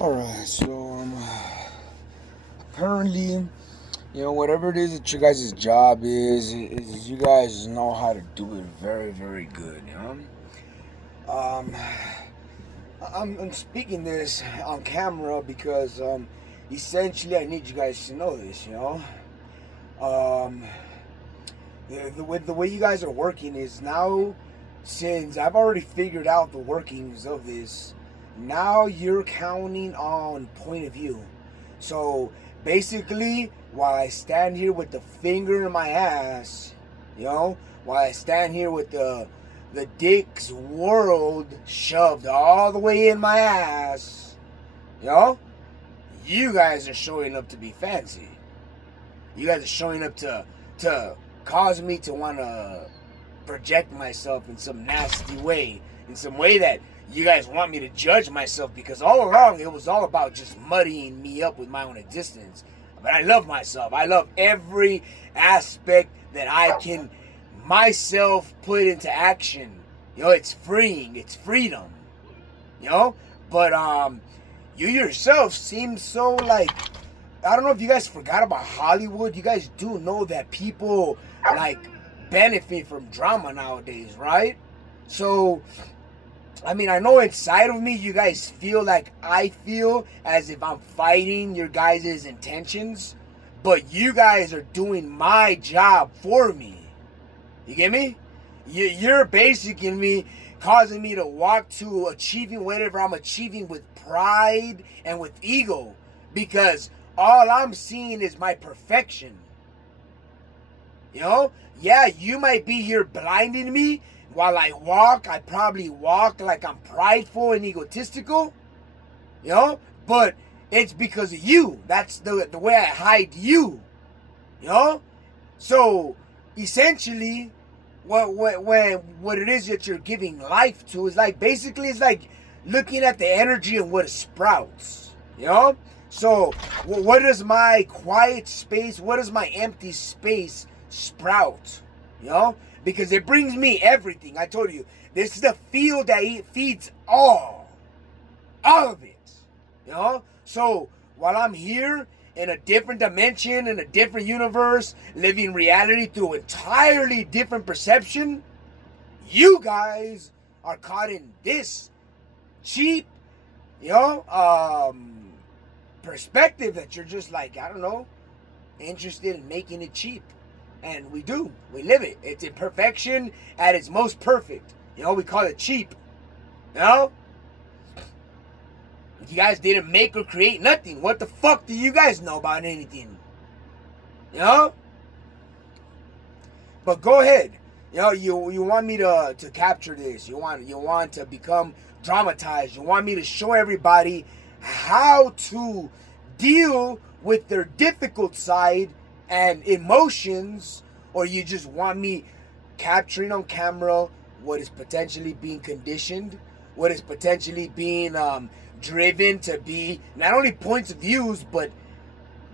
Alright, so apparently, whatever it is that you guys' job is you guys know how to do it very, very good. Um, I'm speaking this on camera because essentially I need you guys to know this. Um, the way you guys are working is now, since I've already figured out the workings of this, now you're counting on point of view. So basically, while I stand here with the finger in my ass, you know, while I stand here with the dick's world shoved all the way in my ass, you know, you guys are showing up to be fancy. You guys are showing up to cause me to want to project myself in some nasty way, in some way that you guys want me to judge myself, because all along it was all about just muddying me up with my own existence. But I love myself. I love every aspect that I can myself put into action. It's freeing. It's freedom. You know? But you yourself seem so like, I don't know if you guys forgot about Hollywood. You guys do know that people like benefit from drama nowadays, right? So, I mean, I know inside of me you guys feel like I feel as if I'm fighting your guys' intentions, but you guys are doing my job for me. You get me? You're basically causing me to walk to achieving whatever I'm achieving with pride and with ego, because all I'm seeing is my perfection. Yeah, you might be here blinding me while I walk. I probably walk like I'm prideful and egotistical, but it's because of you. That's the way I hide you, you know? So essentially, what it is that you're giving life to is like, basically it's like looking at the energy of what it sprouts. So what does my quiet space, what does my empty space sprout? Because it brings me everything. I told you, this is the field that feeds all of it. So while I'm here in a different dimension, in a different universe, living reality through entirely different perception, you guys are caught in this cheap, you know, perspective that you're just like, I don't know, interested in making it cheap. And we do. We live it. It's imperfection at its most perfect. We call it cheap. You guys didn't make or create nothing. What the fuck do you guys know about anything? But go ahead. You want me to capture this. You want to become dramatized. You want me to show everybody how to deal with their difficult side and emotions, or you just want me capturing on camera what is potentially being conditioned, what is potentially being driven to be not only points of views, but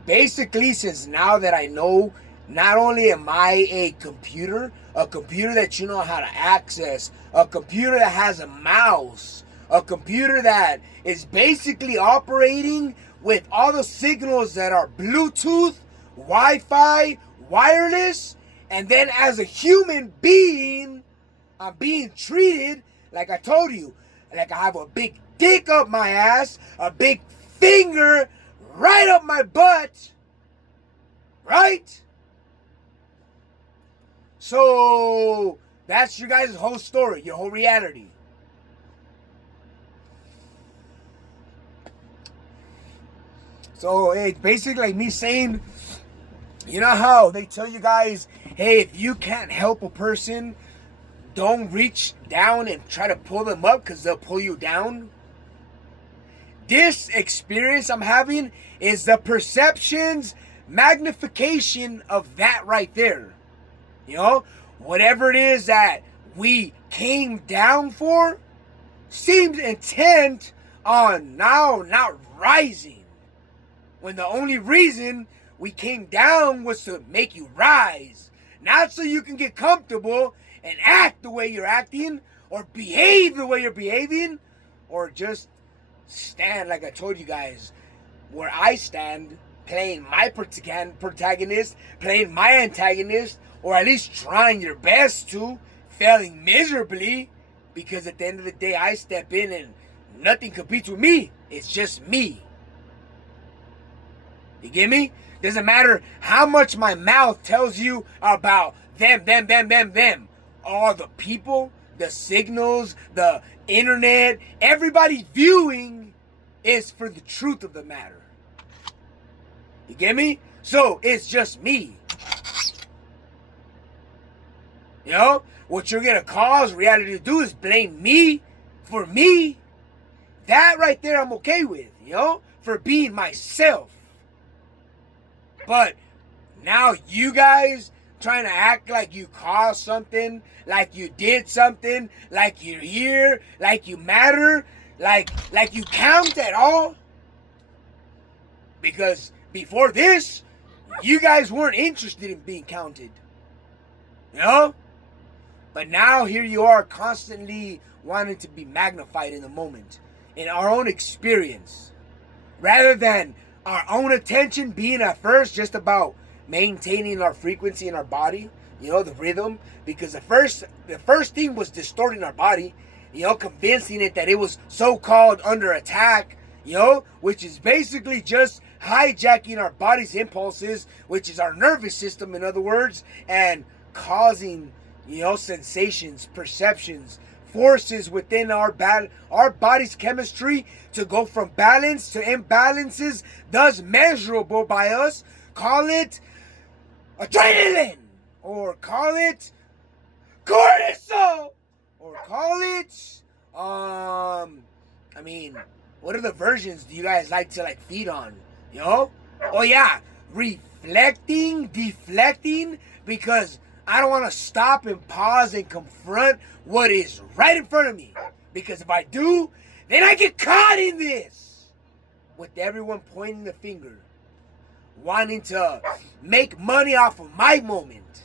basically, since now that I know, not only am I a computer that you know how to access, a computer that has a mouse, a computer that is basically operating with all the signals that are Bluetooth, Wi-Fi, wireless, and then as a human being, I'm being treated like I told you, like I have a big dick up my ass, a big finger right up my butt, right? So that's your guys' whole story, your whole reality. So it's basically like me saying, you know how they tell you guys, hey, if you can't help a person, don't reach down and try to pull them up because they'll pull you down? This experience I'm having is the perception's magnification of that right there. Whatever it is that we came down for seems intent on now not rising, when the only reason we came down was to make you rise, not so you can get comfortable and act the way you're acting, or behave the way you're behaving, or just stand, like I told you guys, where I stand, playing my protagonist, playing my antagonist, or at least trying your best to, failing miserably, because at the end of the day, I step in and nothing competes with me. It's just me. You get me? Doesn't matter how much my mouth tells you about them. All the people, the signals, the internet, everybody viewing is for the truth of the matter. You get me? So it's just me. You know? What you're gonna cause reality to do is blame me for me. That right there I'm okay with, you know? For being myself. But now you guys trying to act like you caused something, like you did something, like you're here, like you matter, like you count at all. Because before this, you guys weren't interested in being counted. You know? But now here you are constantly wanting to be magnified in the moment, in our own experience. Rather than our own attention being at first just about maintaining our frequency in our body, you know, the rhythm. Because the first thing was distorting our body, you know, convincing it that it was so-called under attack, you know, which is basically just hijacking our body's impulses, which is our nervous system, in other words, and causing, you know, sensations, perceptions, forces within our body's chemistry to go from balance to imbalances, thus measurable by us. Call it adrenaline, or call it cortisol, or call it, I mean, what other versions do you guys like to feed on? You know? Oh yeah, reflecting, deflecting, because I don't want to stop and pause and confront what is right in front of me. Because if I do, then I get caught in this. With everyone pointing the finger. Wanting to make money off of my moment.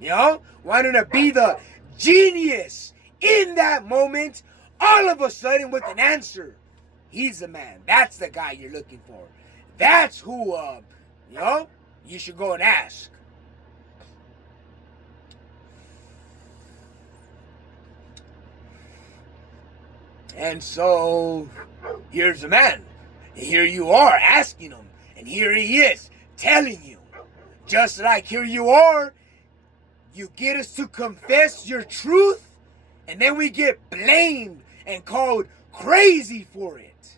You know? Wanting to be the genius in that moment. All of a sudden with an answer. He's the man. That's the guy you're looking for. That's who, you know, you should go and ask. And so, here's the man. Here you are asking him. And here he is telling you. Just like here you are, you get us to confess your truth. And then we get blamed and called crazy for it.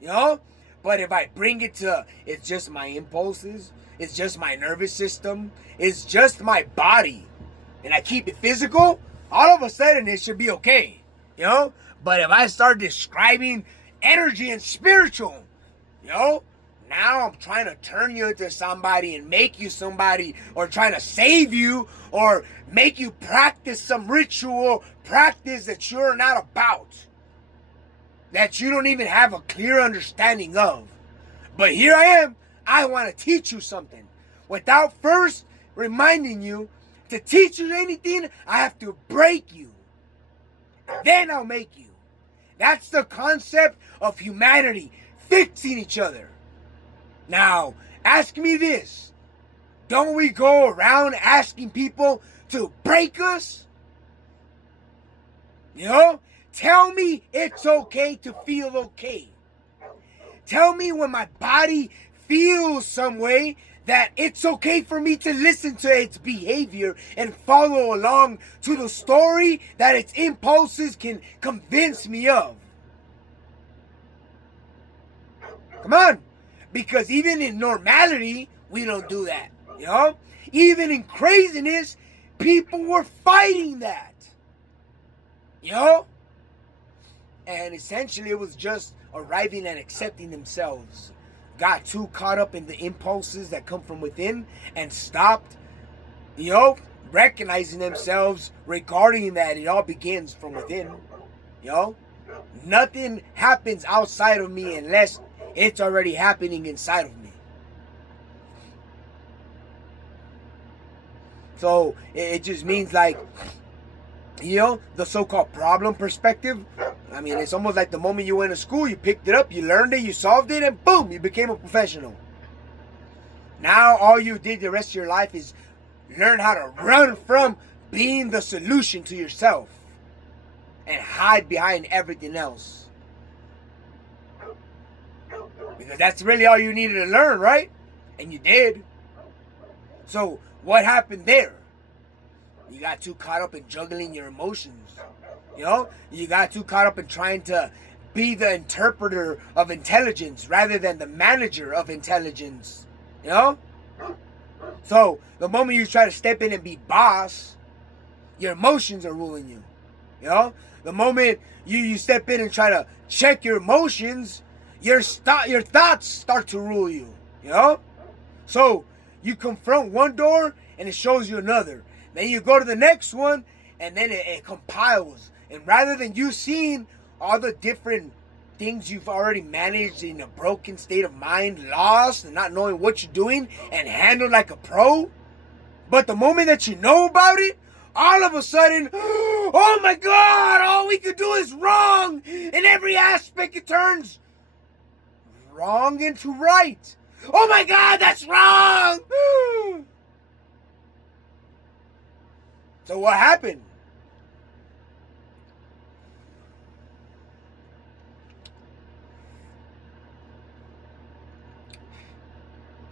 You know? But if I bring it to, it's just my impulses. It's just my nervous system. It's just my body. And I keep it physical. All of a sudden it should be okay. You know? But if I start describing energy and spiritual, you know, now I'm trying to turn you into somebody and make you somebody, or trying to save you, or make you practice some ritual practice that you're not about, that you don't even have a clear understanding of. But here I am. I want to teach you something. Without first reminding you, to teach you anything, I have to break you. Then I'll make you. That's the concept of humanity, fixing each other. Now, ask me this. Don't we go around asking people to break us? You know? Tell me it's okay to feel okay. Tell me when my body feels some way that it's okay for me to listen to its behavior and follow along to the story that its impulses can convince me of. Come on. Because even in normality, we don't do that. You know? Even in craziness, people were fighting that. You know? And essentially it was just arriving and accepting themselves. Got too caught up in the impulses that come from within and stopped, you know, recognizing themselves regarding that it all begins from within. You know? Nothing happens outside of me unless it's already happening inside of me. So it just means the so-called problem perspective. I mean, it's almost like the moment you went to school, you picked it up, you learned it, you solved it, and boom, you became a professional. Now all you did the rest of your life is learn how to run from being the solution to yourself and hide behind everything else. Because that's really all you needed to learn, right? And you did. So what happened there? You got too caught up in juggling your emotions. You got too caught up in trying to be the interpreter of intelligence rather than the manager of intelligence. So the moment you try to step in and be boss, your emotions are ruling you. The moment you step in and try to check your emotions, your thoughts start to rule you. So you confront one door and it shows you another. Then you go to the next one and then it compiles. And rather than you seeing all the different things you've already managed in a broken state of mind, lost and not knowing what you're doing and handled like a pro, but the moment that you know about it, all of a sudden, oh my God, all we could do is wrong. In every aspect it turns wrong into right. Oh my God, that's wrong. So what happened?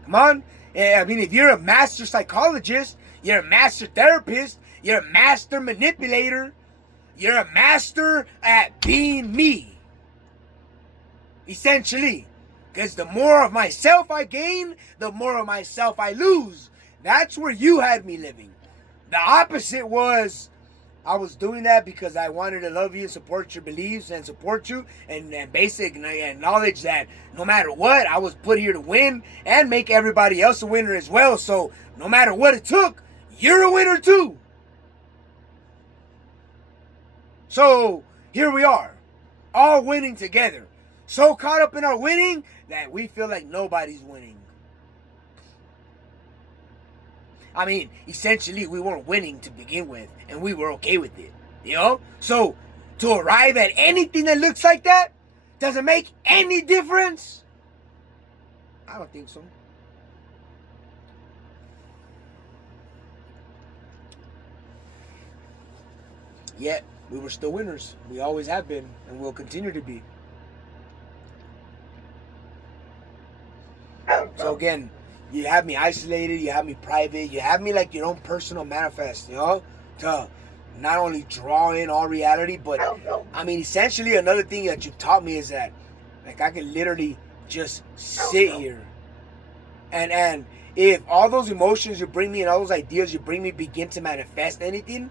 Come on. I mean, if you're a master psychologist, you're a master therapist, you're a master manipulator, you're a master at being me. Essentially. Because the more of myself I gain, the more of myself I lose. That's where you had me living. The opposite was, I was doing that because I wanted to love you and support your beliefs and support you and basic acknowledge that no matter what, I was put here to win and make everybody else a winner as well. So no matter what it took, you're a winner too. So here we are, all winning together. So caught up in our winning that we feel like nobody's winning. I mean, essentially, we weren't winning to begin with, and we were okay with it, So, to arrive at anything that looks like that, does it make any difference? I don't think so. Yet, we were still winners. We always have been, and will continue to be. So again, you have me isolated, you have me private, you have me like your own personal manifest, to not only draw in all reality, but I mean, essentially another thing that you taught me is that like I can literally just sit here and if all those emotions you bring me and all those ideas you bring me begin to manifest anything,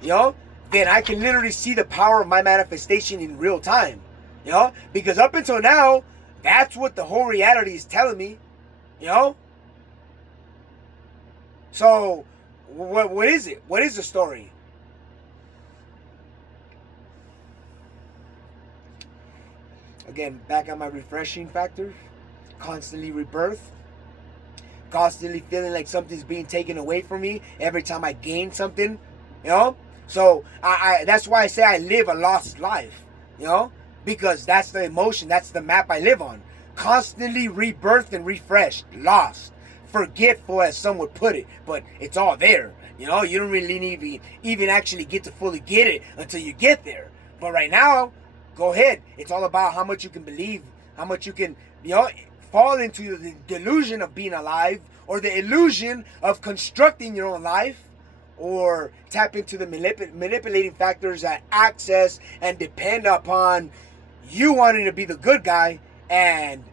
then I can literally see the power of my manifestation in real time, because up until now, that's what the whole reality is telling me, So, what is it? What is the story? Again, back on my refreshing factor, constantly rebirth, constantly feeling like something's being taken away from me every time I gain something, So, I that's why I say I live a lost life, because that's the emotion, that's the map I live on. Constantly rebirthed and refreshed, lost, forgetful as some would put it, but it's all there. You don't really need to even actually get to fully get it until you get there. But right now, go ahead. It's all about how much you can believe, how much you can, fall into the delusion of being alive or the illusion of constructing your own life, or tap into the manipulating factors that access and depend upon you wanting to be the good guy and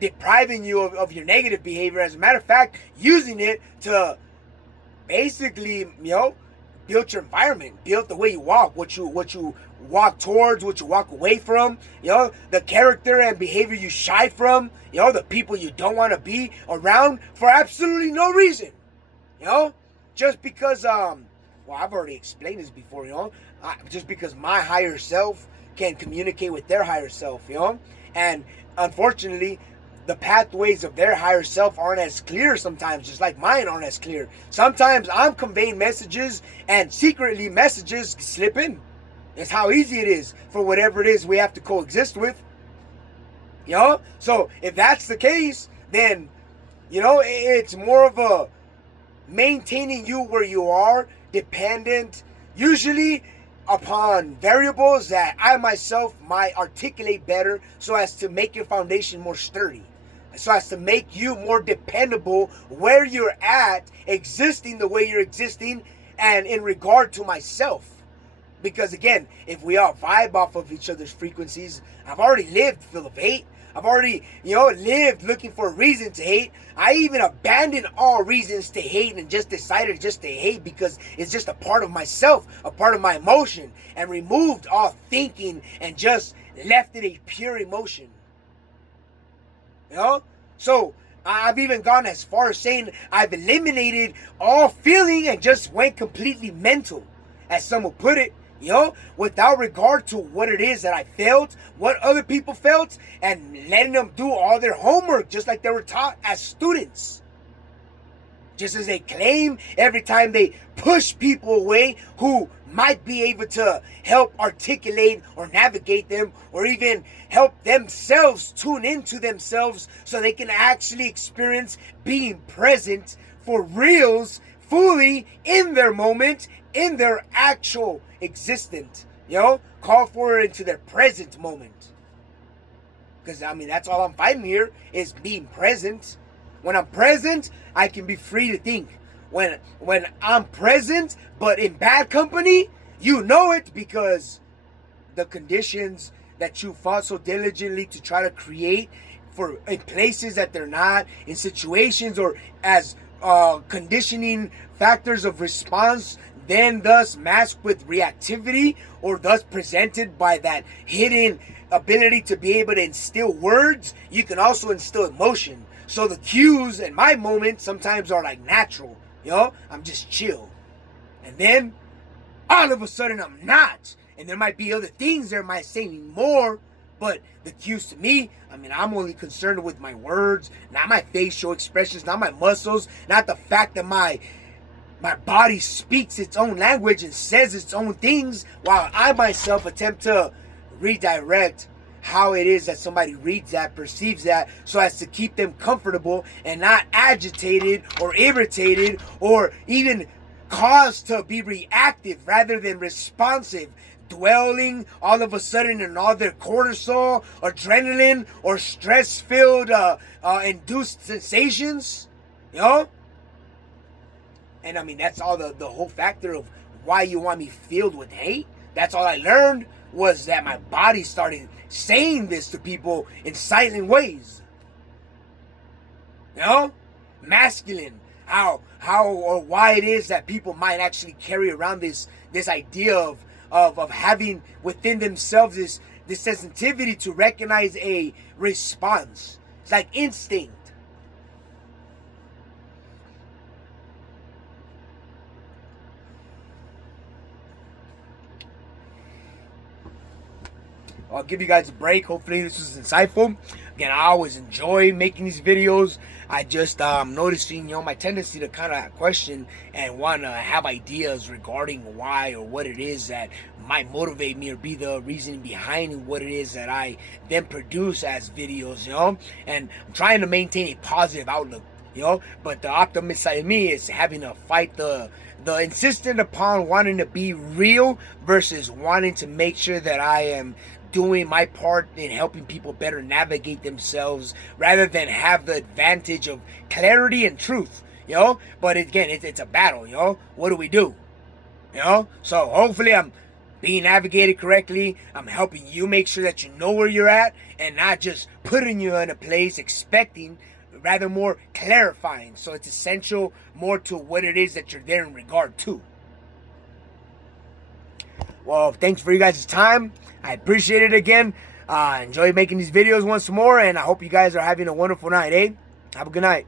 depriving you of your negative behavior. As a matter of fact, using it to basically, build your environment, build the way you walk, what you walk towards, what you walk away from, the character and behavior you shy from, the people you don't want to be around for absolutely no reason, just because, I've already explained this before, just because my higher self can communicate with their higher self, and unfortunately, the pathways of their higher self aren't as clear sometimes, just like mine aren't as clear. Sometimes I'm conveying messages and secretly messages slip in. It's how easy it is for whatever it is we have to coexist with. You know? So if that's the case, then, you know, it's more of a maintaining you where you are, dependent usually upon variables that I myself might articulate better so as to make your foundation more sturdy, so as to make you more dependable where you're at, existing the way you're existing, and in regard to myself. Because again, if we all vibe off of each other's frequencies, I've already lived full of hate. I've already, you know, lived looking for a reason to hate. I even abandoned all reasons to hate and just decided just to hate because it's just a part of myself, a part of my emotion, and removed all thinking and just left it a pure emotion. You know? So I've even gone as far as saying I've eliminated all feeling and just went completely mental, as some will put it. You know, without regard to what it is that I felt, what other people felt, and letting them do all their homework just like they were taught as students. Just as they claim every time they push people away who might be able to help articulate or navigate them, or even help themselves tune into themselves so they can actually experience being present for reals, fully in their moment, in their actual existence, you know, call for it into their present moment. Because I mean, that's all I'm fighting here is being present. When I'm present, I can be free to think. When I'm present but in bad company, you know it, because the conditions that you fought so diligently to try to create for in places that they're not, in situations or as conditioning factors of response, then thus masked with reactivity, or thus presented by that hidden ability to be able to instill words, you can also instill emotion. So the cues in my moment sometimes are like natural, you know, I'm just chill. And then all of a sudden I'm not. And there might be other things there might say more, but the cues to me, I mean, I'm only concerned with my words, not my facial expressions, not my muscles, not the fact that my body speaks its own language and says its own things, while I myself attempt to redirect how it is that somebody reads that, perceives that, so as to keep them comfortable and not agitated or irritated or even caused to be reactive rather than responsive, dwelling all of a sudden in all their cortisol, adrenaline, or stress-filled induced sensations, you know? And I mean, that's all the whole factor of why you want me filled with hate. That's all I learned, was that my body started saying this to people in silent ways. You know? Masculine. How or why it is that people might actually carry around this idea of having within themselves this sensitivity to recognize a response. It's like instinct. I'll give you guys a break. Hopefully this was insightful. Again, I always enjoy making these videos. I just noticing, you know, my tendency to kind of question and want to have ideas regarding why or what it is that might motivate me or be the reason behind what it is that I then produce as videos, you know. And I'm trying to maintain a positive outlook, you know. But the optimist side of me is having to fight the insistent upon wanting to be real versus wanting to make sure that I am doing my part in helping people better navigate themselves rather than have the advantage of clarity and truth, you know. But again, it's a battle, you know. What do we do, you know? So hopefully I'm being navigated correctly. I'm helping you make sure that you know where you're at and not just putting you in a place expecting, rather more clarifying. So it's essential more to what it is that you're there in regard to. Well, thanks for you guys' time. I appreciate it again. Enjoy making these videos once more, and I hope you guys are having a wonderful night, eh? Have a good night.